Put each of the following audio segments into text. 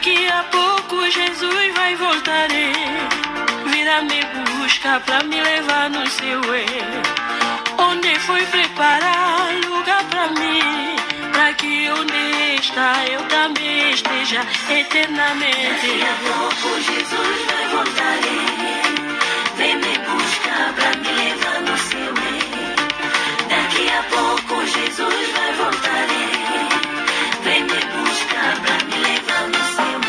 Daqui a pouco Jesus vai voltar. Virá me buscar pra me levar no seu onde foi preparar lugar pra mim, pra que onde está eu também esteja eternamente. Daqui a pouco Jesus vai voltar. Vem me buscar pra me levar no seu Daqui a pouco Jesus vai voltar. Vem me buscar pra me levar no seu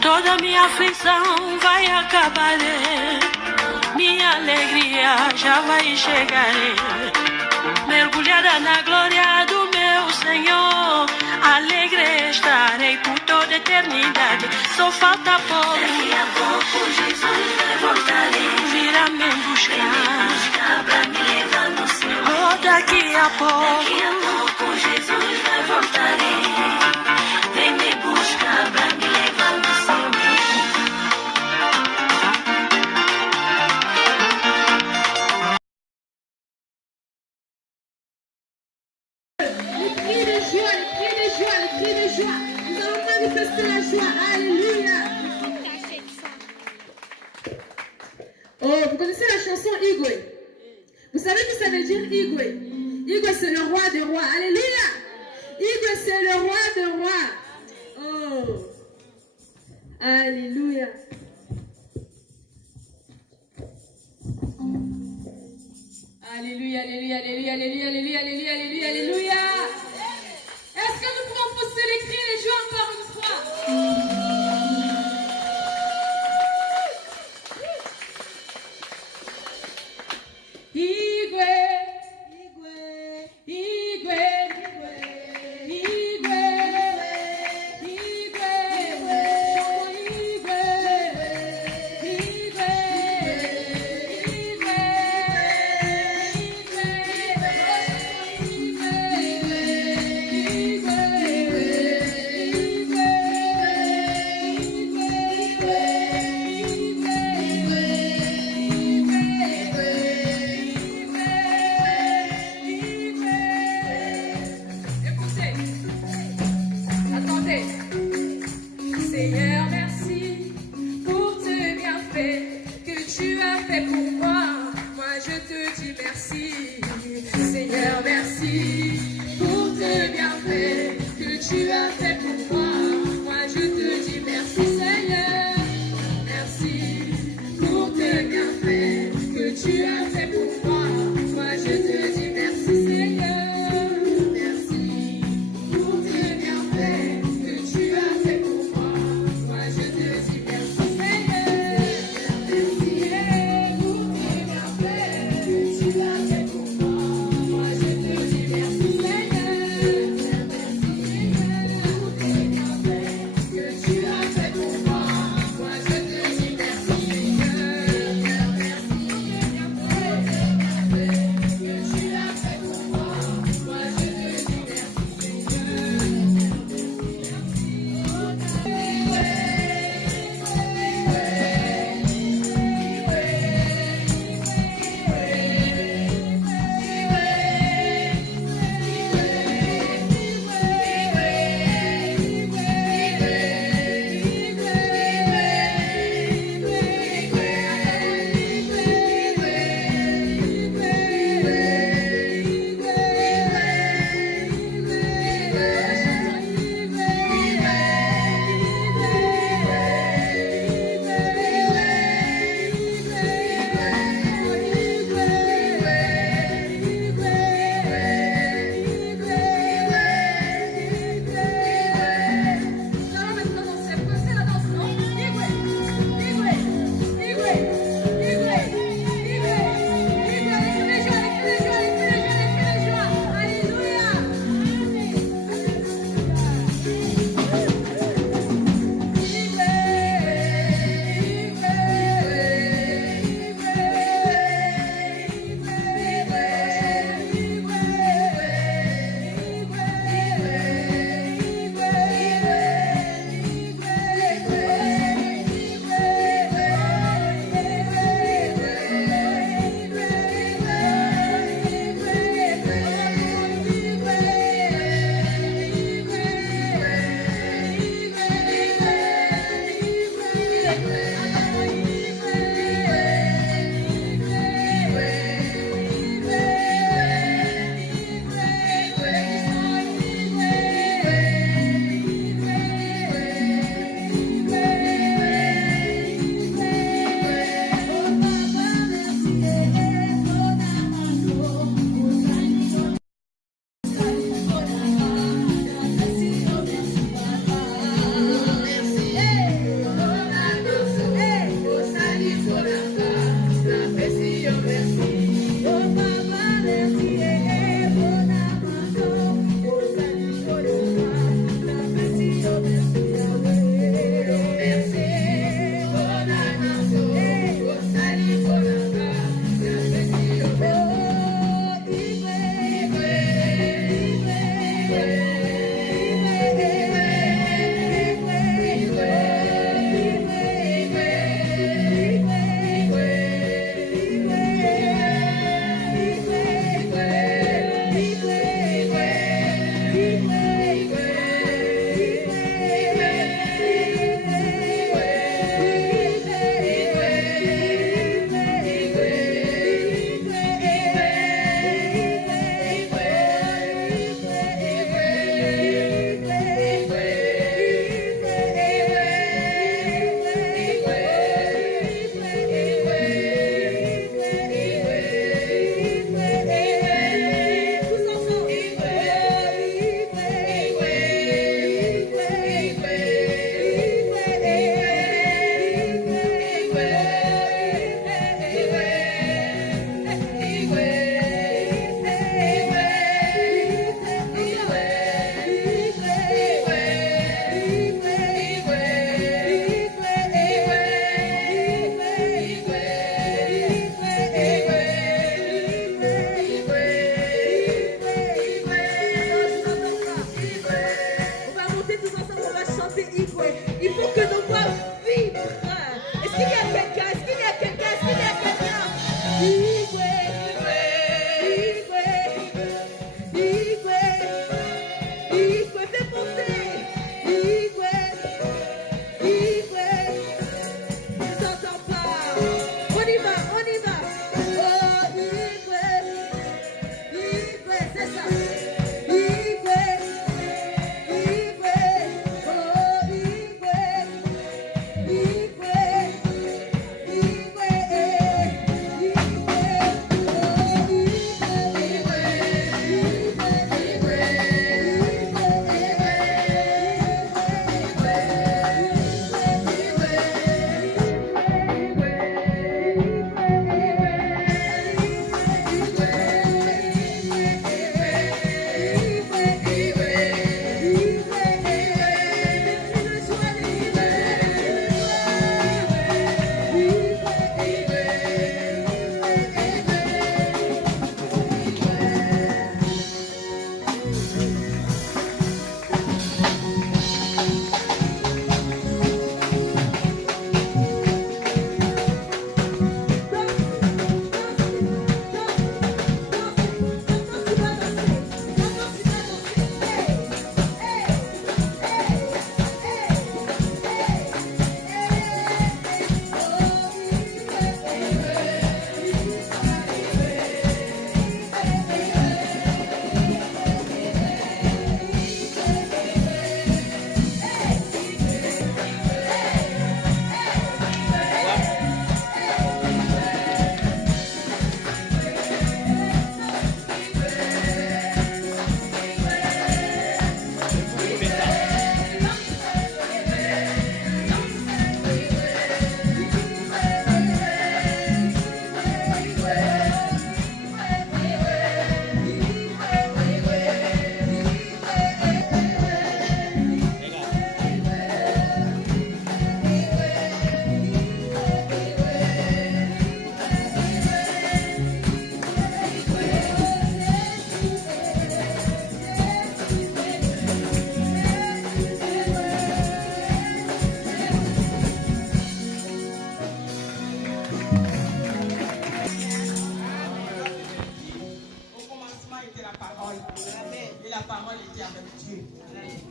Toda minha aflição vai acabar. Minha alegria já vai chegar. Mergulhada na glória do meu Senhor, alegre estarei por toda eternidade. Só falta pouco. Daqui a pouco Jesus vai voltar. Virá me buscar. Vem me buscar pra me levar no seu Oh, daqui a pouco. Daqui a pouco Jesus vai voltar. Vem me buscar pra me levar no seu Nous allons manifester la joie. Alléluia. Oh, vous connaissez la chanson Igwe? Vous savez ce que ça veut dire Igwe? Igwe, c'est le roi des rois. Alléluia. Igwe, c'est le roi des rois. Oh. Alléluia. Alléluia, alléluia, alléluia, alléluia, alléluia, alléluia, alléluia, alléluia. Est-ce que nous pouvons pousser les cris et les joies encore une fois? Igwe, Igwe, Igwe, Igwe, Igwe, Igwe, Igwe, Igwe, Igwe.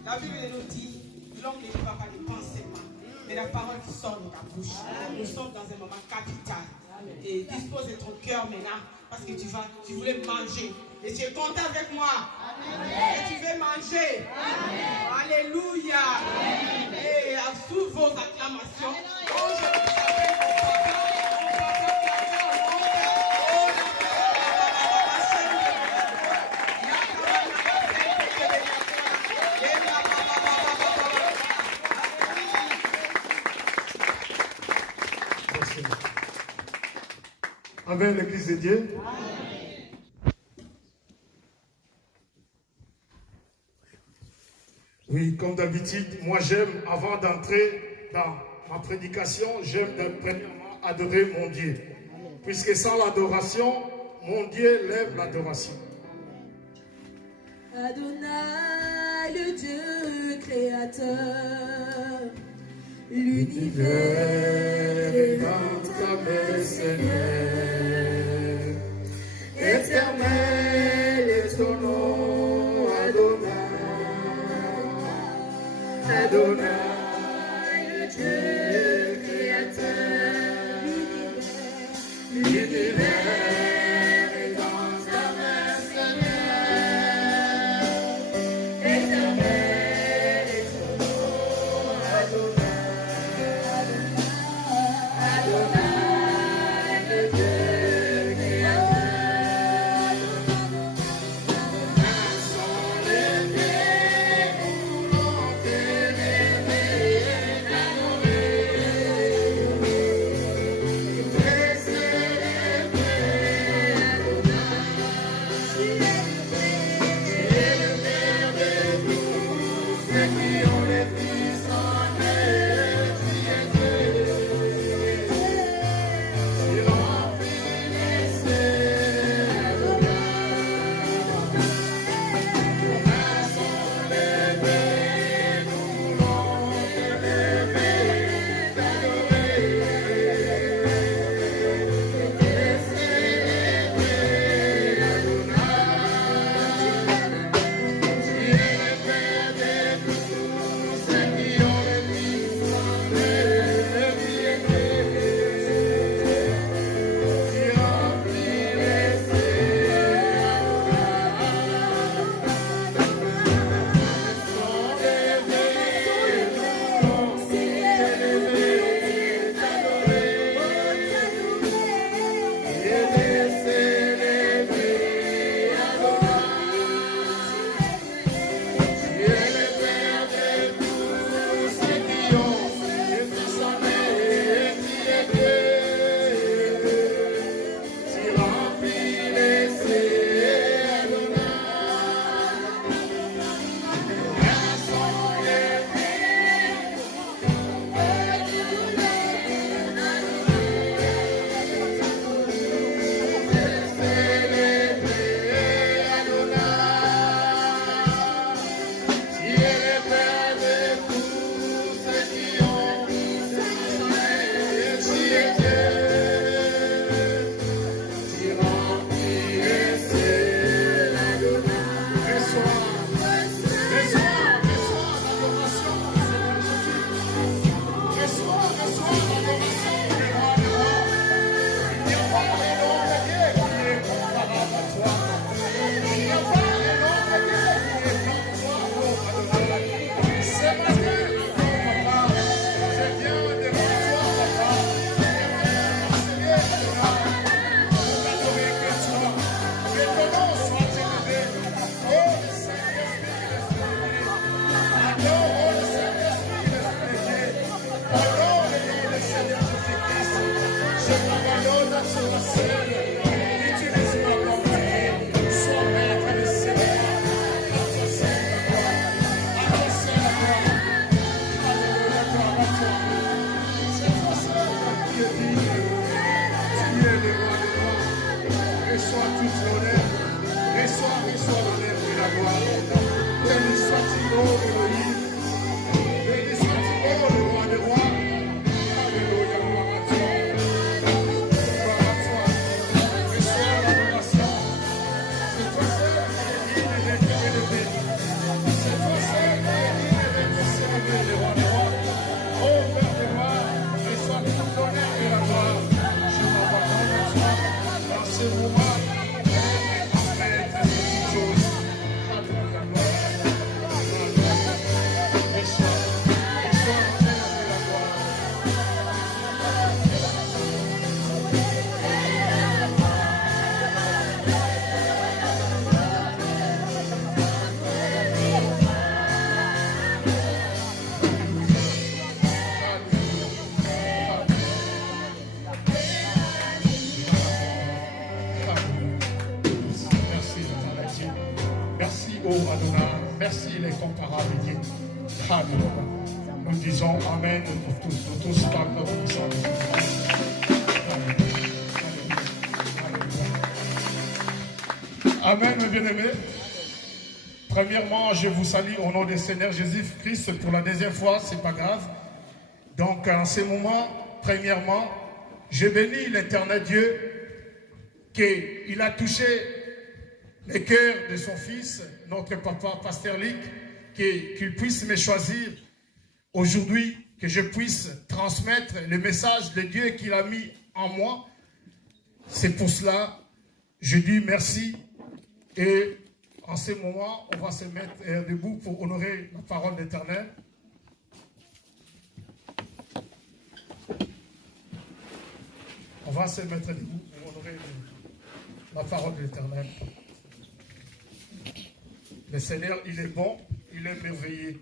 La Bible nous dit, l'homme ne vivra pas de pain seulement, mais la parole qui sort de ta bouche. Nous sommes dans un moment capital. Et dispose de ton cœur maintenant, parce que tu voulais manger. Et tu es content avec moi. Et tu veux manger. Alléluia. Et sous vos acclamations, oh, je vous appelle mon papa. Avec l'Église de Dieu. Oui, comme d'habitude, moi j'aime, avant d'entrer dans ma prédication, j'aime premièrement adorer mon Dieu. Puisque sans l'adoration, mon Dieu lève l'adoration. Adonai, le Dieu créateur, l'univers est dans ta main, Seigneur. Éternel est ton nom, Adonai. Adonai, le Dieu créateur, l'univers est dans ta main, Seigneur. Éternel est ton nom, Adonai. Adonai, le Dieu créateur. Mains sont levées pour t'élever, ton parole, Dieu. Alléluia. Nous disons Amen, nous tous par notre puissance. Amen, mes bien-aimés. Premièrement, je vous salue au nom du Seigneur Jésus-Christ pour la deuxième fois, c'est pas grave. Donc, en ce moment, premièrement, je bénis l'Éternel Dieu qu'il a touché le cœur de son fils, notre papa, Pasteur Lick, qu'il puisse me choisir aujourd'hui, que je puisse transmettre le message de Dieu qu'il a mis en moi. C'est pour cela, je dis merci. Et en ce moment, on va se mettre debout pour honorer la parole d'Éternel. On va se mettre debout pour honorer la parole de l'Éternel. Le Seigneur, il est bon, il est merveilleux.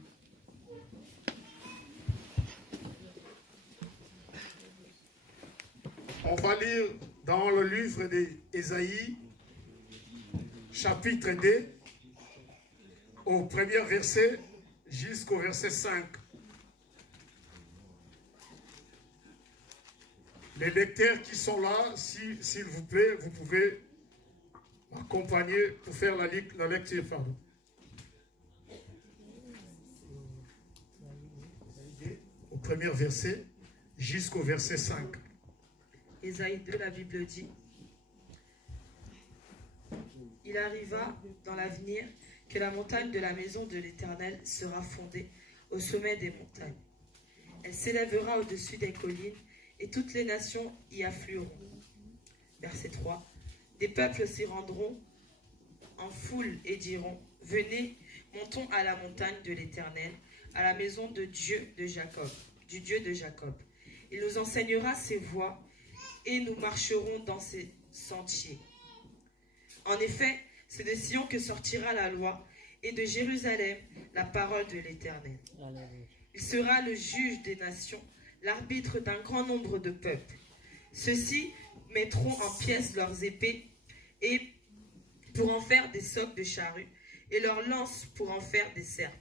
On va lire dans le livre d'Ésaïe, chapitre 2, au premier verset jusqu'au verset 5. Les lecteurs qui sont là, s'il vous plaît, vous pouvez m'accompagner pour faire la lecture. Pardon. Au premier verset jusqu'au verset 5. Ésaïe 2, la Bible dit: Il arriva dans l'avenir que la montagne de la maison de l'Éternel sera fondée au sommet des montagnes. Elle s'élèvera au-dessus des collines et toutes les nations y afflueront. Verset 3. Des peuples s'y rendront en foule et diront: Venez, montons à la montagne de l'Éternel, à la maison de Dieu de Jacob, du Dieu de Jacob. Il nous enseignera ses voies et nous marcherons dans ses sentiers. En effet, c'est de Sion que sortira la loi et de Jérusalem la parole de l'Éternel. Il sera le juge des nations, l'arbitre d'un grand nombre de peuples. Ceux-ci mettront en pièces leurs épées et pour en faire des socs de charrues et leurs lances pour en faire des serpes.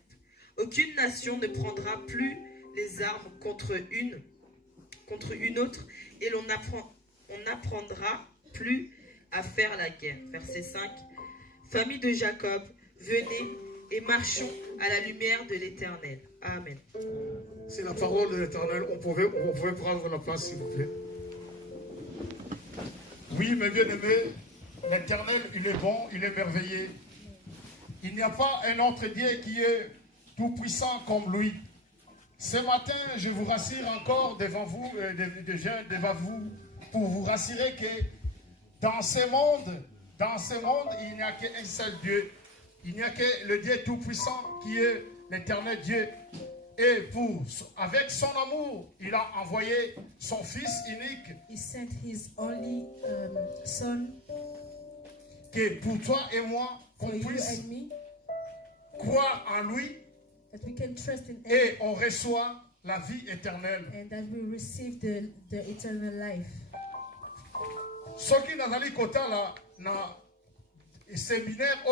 Aucune nation ne prendra plus les armes contre une autre et on n'apprendra plus à faire la guerre. Verset 5. Famille de Jacob, venez et marchons à la lumière de l'Éternel. Amen. C'est la parole de l'Éternel. On pouvait prendre la place, s'il vous plaît. Oui, mes bien-aimés, l'Éternel, il est bon, il est merveilleux. Il n'y a pas un autre Dieu qui est tout puissant comme lui. Ce matin, je vous rassure encore devant vous, pour vous rassurer que dans ce monde, il n'y a qu'un seul Dieu. Il n'y a que le Dieu tout-puissant qui est l'Éternel Dieu. Et avec son amour, il a envoyé son Fils unique. He sent his only son. Que pour toi et moi, qu'on For you puisse and me, croire en lui. that we can trust in him, Et on reçoit la vie éternelle. and that we receive the eternal life. Ce qui nous a dit dans le séminaire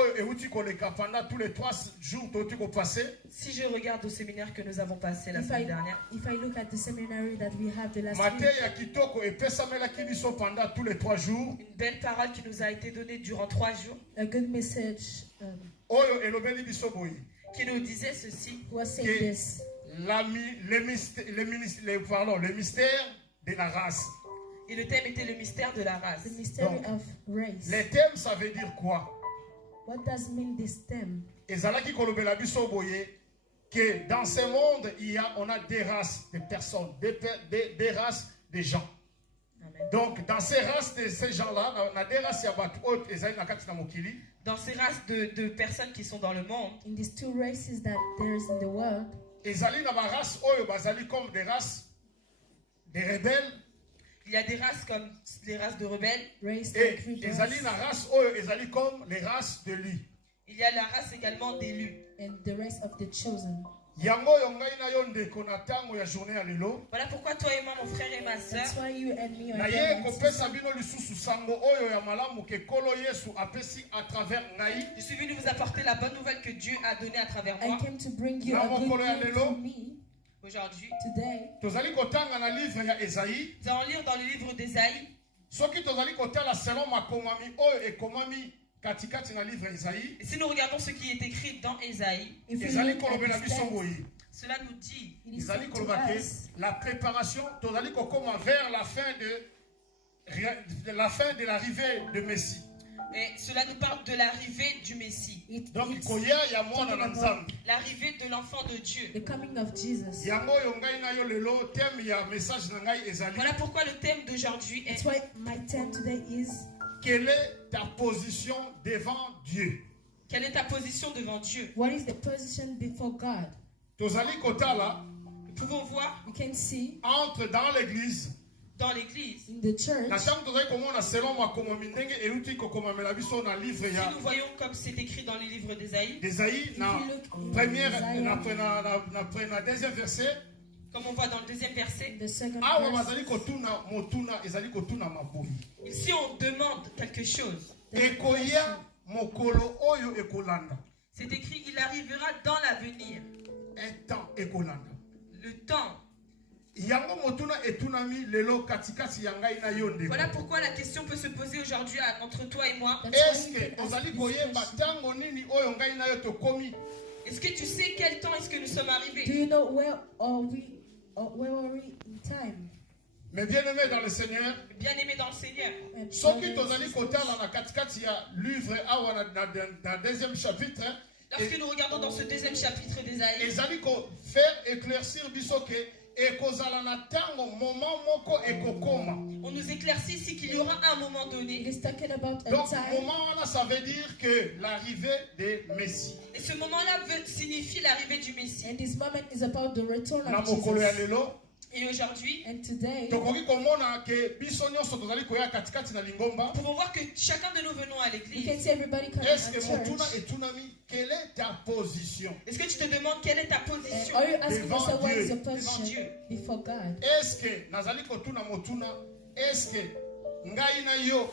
pendant tous les 3 jours que tu as passé, Si je regarde au séminaire que nous avons passé la If semaine dernière, I look at the seminary that we have the last Matthieu week, ya kitoko et pesamela kibiso pendant tous les 3 jours. une belle parole qui nous a été donnée durant 3 jours, a good message Oyo elobeli biso boyi. qui nous disait ceci: was saying Que this. le mystère de la race. et le thème était le mystère de la race. The mystery Donc, of race. Le thème, ça veut dire quoi? What does mean this theme? Ezalaki kolobela biso boye que dans ce monde, on a des races de personnes, des races de gens. Amen. Donc, dans ces races de ces gens-là, on a des races Dans ces races de personnes qui sont dans le monde, In these two races that there is in the world, ezali na ba race oyo bazali comme des races des rebelles. il y a des races comme les races de rebelles. race Et like rebels, ezali na race oyo ezali comme les races de lui. Il y a la race également d'élus. and the race of the chosen. Yango yo ngai na yo ndeko na tango ya journée ya lelo. Voilà pourquoi toi et moi, mon frère et ma soeur, That's why you and me Na are ye here. kopesa bino lisusu sango oyo ya malamu ke kolo Yesu apesi à travers ngai. je suis venu vous apporter la bonne nouvelle que Dieu a donnée à travers I moi. came to bring you Na a good mokolo ya news lelo. to me Aujourd'hui, today. Tozali kotanga na livre ya Esaïe. nous allons lire dans le livre d'Ésaïe. Soki tozali kotala selon makomami oyo ekomami katikati na livre ya Esaïe. Et si nous regardons ce qui est écrit dans Ésaïe, If you Ezali look at kolobela this biso text, boye. cela nous dit, it is Ezali said to koloba ke us la préparation tozali kokoma vers la fin de l'arrivée de Messie. et cela nous parle de l'arrivée du Messie, Donc it's koya ya mwana na Nzambe. l'arrivée de l'enfant de Dieu. the coming of Jesus. Yango yo ngai na yo lelo thème ya message na ngai ezali. Voilà pourquoi le thème d'aujourd'hui That's est why my theme today is Quelle est ta position devant Dieu? quelle est ta position devant Dieu? what is the position before God? Tozali kotala Nous pouvons voir You can see entre dans l'église. dans l'église, in the church, Na tango tozali komona selon makomami ndenge euti kokomamela biso na livre si ya nous voyons comme c'est écrit dans le livre d'Ésaïe, Esaïe na If you look in première Isaiah, na deuxième verset. comme on voit dans le deuxième verset, the second Awa verse, bazali kotuna motuna ezali kotuna maboyi. si on demande quelque chose, Ekoya mokolo oyo ekolanda. c'est écrit, il arrivera dans l'avenir, Un temps ekolanda. le temps. Yango motuna etunami lelo katikati ya ngai na yo ndeko. Voilà pourquoi la question peut se poser aujourd'hui entre toi et moi. that's why Est-ce you que can ask ozali this koyeba question. tango nini oyo ngai na yo tokomi? Est-ce que tu sais quel temps est-ce que nous sommes Do arrivés? you know where are we? Or where are we in time? Mais bien aimé dans le Seigneur, Bien-aimés dans le Seigneur, And soki brothers tozali and kotala na katikati ya livre awa na deuxième chapitre, lorsque nous regardons dans ce deuxième chapitre d'Ésaïe, ezali ko faire éclaircir biso ke ekozala na tango moment moko ekokoma. on nous éclaircit ici qu'il y aura un moment it donné. is talking about a Donc time, moment wana ça veut dire que l'arrivée de Messie. Et ce moment-là signifie l'arrivée du Messie. and this moment is about the return Na of mokolo ya Jesus. lelo Et aujourd'hui, And today, tokoki komona ke biso nyonso tozali koya katikati na lingomba. nous pouvons voir que chacun de nous venons à you can l'église. see everybody coming Est-ce at que motuna church. etunami quelle est ta position? Est-ce que tu te demandes quelle est ta And position? are you asking Devant yourself what is Dieu. your position Dieu. before God? Est-ce que nazali kotuna motuna? Est-ce que ngai na yo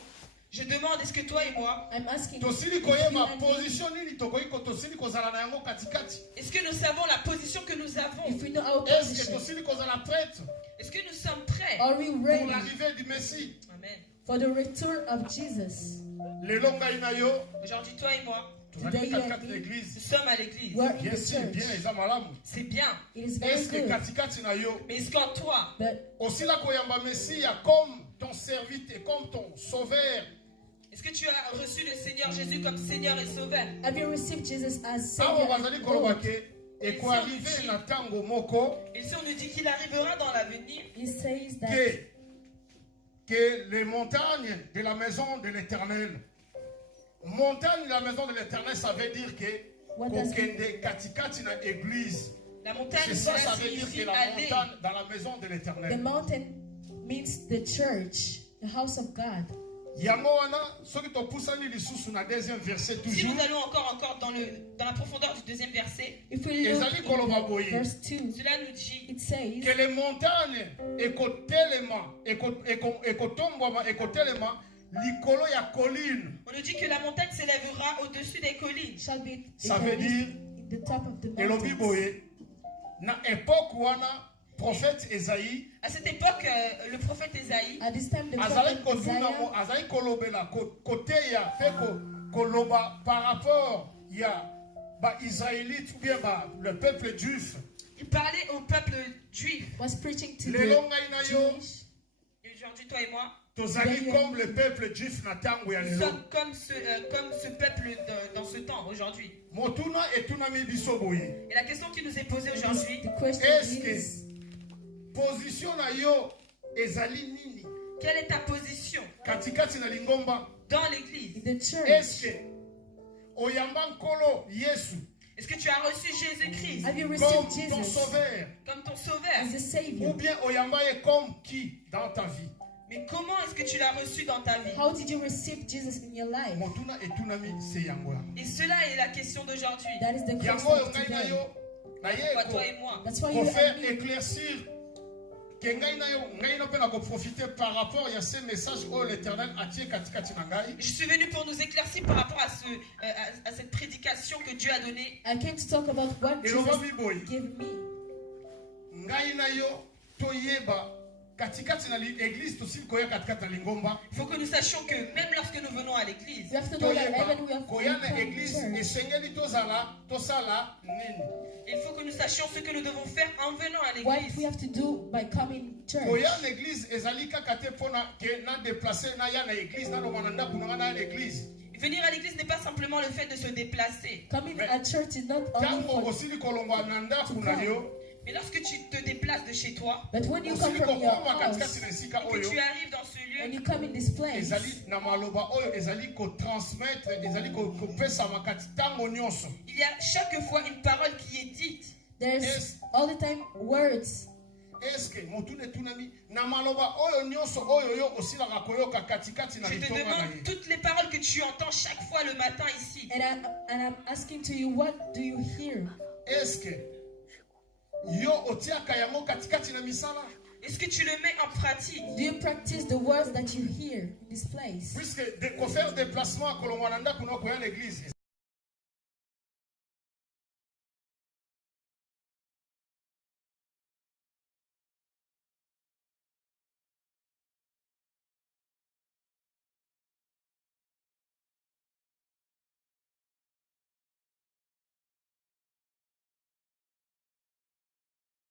Je demande, est-ce que toi et moi, I'm asking tosili if koyeba you and me, position nini tokoki tosili kozala na yango katikati? est-ce que nous savons la position que nous avons? if we know our Est-ce que position, tosili kozala prêtre Est-ce que nous sommes prêts? are we pour ready l'arrivée du Messie? Amen. for the return of Jesus? Lelo ngai na yo Aujourd'hui, toi et moi, tozali Today you and katikati na me, nous église. sommes à l'église. we're in Bien the sûr, bien church. eza malamu. C'est bien. It is very Est-ce que good, katikati na yo Mais est-ce qu'en toi, but osila koyamba Messia comme ton serviteur, comme ton sauveur? est-ce que tu as reçu le Seigneur Jésus comme Seigneur et Sauveur? have you received Jesus as Awa Savior bazali and koloba Lord? ke ekoarrive na tango moko Et si on nous dit qu'il arrivera dans l'avenir, He says that que les montagnes de la maison de l'Éternel, montagne de la maison de l'Éternel, ça veut dire que What does it- kokende katikati na église. la montagne, C'est ça, cela ça veut dire que signifie la aller. montagne dans la maison de the l'Éternel. mountain means the church, the house of God. Yango wana soki topusani lisusu na deuxième verset Si toujours. nous allons encore dans la profondeur du deuxième verset, If we look Ezali koloba in boye. verse 2, cela nous dit it says Que les montagnes ekotelema, ekotombwama, ekotelema likolo ya colline. on nous dit que la montagne s'élèvera au-dessus des collines. shall be Ça veut dire in the top of the elobi mountain. boye na époque wana prophète Esaïe À cette époque, le prophète Ésaïe At this time, the azali prophet kotuna mo Isaiah azali kolobela kote ya pe koloba par rapport ya ba israélite ou bien ba le peuple juif. il parlait au peuple juif. was preaching to Lelo the ngai na yo Jewish. Et aujourd'hui, toi et moi, tozali comme le peuple juif na tango ya nous lelo. sommes comme ce peuple dans ce temps, aujourd'hui. Motuna etunami biso boye. Et la question qui nous est posée aujourd'hui, The question Est-ce is, que position na yo ezali nini quelle est ta position katikati na lingomba? dans l'église? in the church, Est-ce que oyamba nkolo Yesu Est-ce que tu as reçu Jésus-Christ have you comme received ton Jesus sauveur comme ton as sauveur? a ou Savior? bien oyamba ye comme qui dans ta vie? Mais comment est-ce que tu l'as reçu dans ta vie? How did you receive Jesus in your life? Motuna etunami se yango ya. Et cela est la question d'aujourd'hui. That is the Yango question oyo of ngai na today. yo Pas toi et moi. That's why pour you faire and me. éclaircir que ngai na profiter par rapport à ces messages où l'Éternel a tiré katikati na ngai. Je suis venu pour nous éclaircir par rapport à cette prédication que Dieu a donnée. I came to talk about what Et l'on va Jesus biboy. gave me. Ngai na yo toyeba katikati na l'église to sil koya katikati na lingomba. Il faut que nous sachions que même lorsque nous venons à l'église, We have to know that Toyeba even we have koya na come to église church. esengeli tozala tosala nini. il faut que nous sachions ce que nous devons faire en venant à What we l'église. have to do by coming to church. Koya na église ezali kaka te pona ke na déplacer na ya na église na lomana ndako na na l'église. Venir à l'église n'est pas simplement le fait de se déplacer. Coming at church is not only Tango for, osili kolongwa na ndako na yo. Mais lorsque tu te déplaces de chez toi but when you come Osili from your kokoma katikati house na esika et que oyo. tu arrives dans ce and lieu, you come in this place, Ezali na maloba oyo ezali ko transmettre ezali ko pesa makati tango nyonso. il y a chaque fois une parole qui est dite. there's Yes. all the time words. Est-ce que motune tunami na maloba oyo nyonso oyo yo osilaka koyoka katikati na Je te litonga na demande ye. toutes les paroles que tu entends chaque fois le matin ici. And I'm asking to you, what do you hear? Est-ce que yo otiaka yango katikati na misala? Est-ce que tu le mets en pratique? Do you practice the words that you hear in this place? Puisque de ko faire déplacement kolongwa na ndako na koya na l'église.